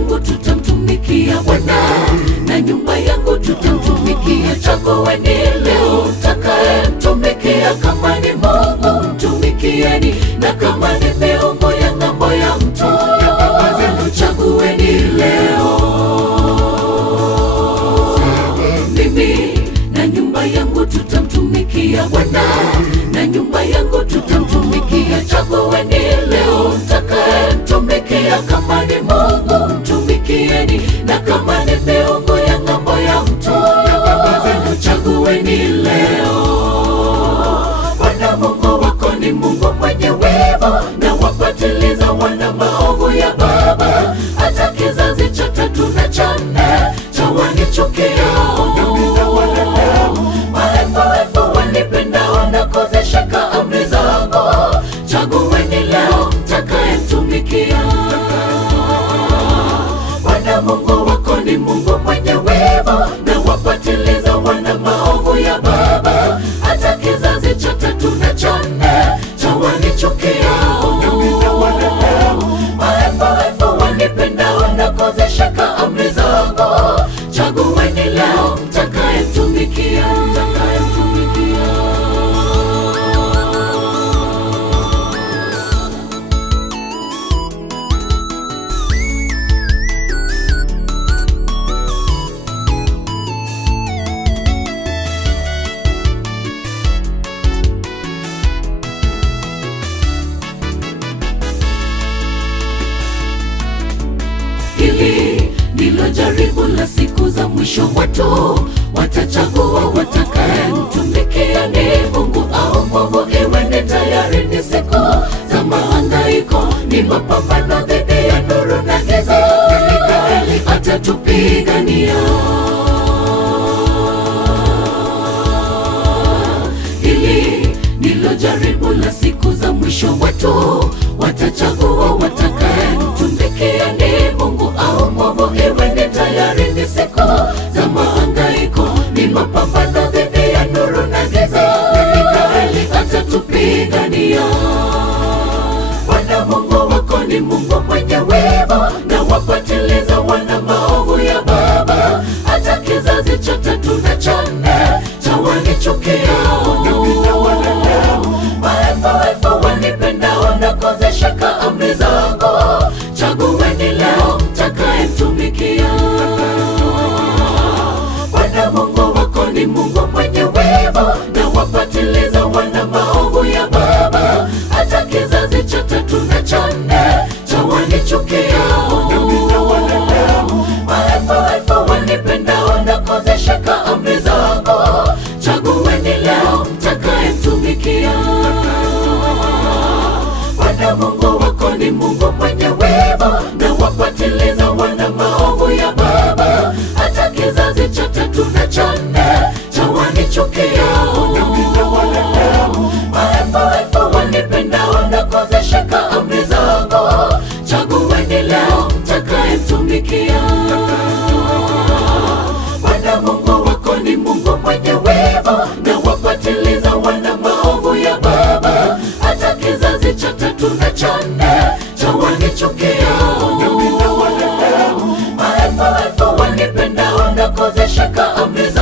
yangu tutamtumikia Bwana, na nyumba yangu tutamtumikia. Chagueni leo mtakayemtumikia. Kama ni Mungu mtumikieni, na kama ni miungu ya ng'ambo ya mto, chagueni leo. Mimi na nyumba yangu tutamtumikia Bwana, na nyumba yangu tutamtumikia. Chagueni leo mtakayemtumikia. Kama ni Mungu mtumikieni, na kama ni miungu ya ng'ambo ya mto, chagueni leo. Bwana Mungu wako ni Mungu mwenye wivu, na wapatiliza wana maovu ya baba. Hata kizazi cha tatu na cha nne cha wanichukiao, maelfu wanipendao na kuzishika amri zangu. Chagueni leo mtakayemtumikia. Bwana Mungu wako ni Mungu mwenye wivu, na wapatiliza wana maovu ya baba. Hata kizazi cha tatu na cha nne cha wanichukiao, maelfu wanipendao na kuzishika amri zangu. Chagueni leo mtakayemtumikia. Hili ndilo jaribu la siku za mwisho. Watu watachagua watakayemtumikia, ni Mungu au mwovu. Iwe ni tayari ni siku za mahangaiko, ni mapambano dhidi ya nuru na giza. Mikaeli atatupigania. Hili ndilo jaribu la siku za mwisho. Watu watachagua watakayemtumikia, ni Mungu au mwovu. Iwe ni tayari ni siku za mahangaiko, ni mapambano dhidi ya nuru na giza. Mikaeli atatupigania. Bwana Mungu wako ni Mungu mwenye wivu, na wapatiliza wana maovu ya baba. Hata kizazi cha tatu na cha nne cha wanichukiao, maelfu wanipendao na kuzishika amri zangu. Chagueni leo mtakayemtumikia. Bwana Mungu wako ni Mungu mwenye wivu, na wapatiliza wana maovu ya baba. Hata kizazi cha tatu na cha nne cha wanichukiao, maelfu wanipendao na kuzishika amri zangu. Chagueni leo mtakayemtumikia. Bwana Mungu wako ni Mungu mwenye wivu, na wapatiliza wana maovu ya baba. Hata kizazi cha tatu na cha nne cha wanichukiao, maelfu wanipendao na kuzishika amri zangu. Chagueni leo mtakayemtumikia. Bwana Mungu wako ni Mungu mwenye wivu, na wapatiliza wana maovu ya baba. Hata kizazi cha tatu na cha nne cha wanichukiao, maelfu wanipendao na kuzishika amri zangu.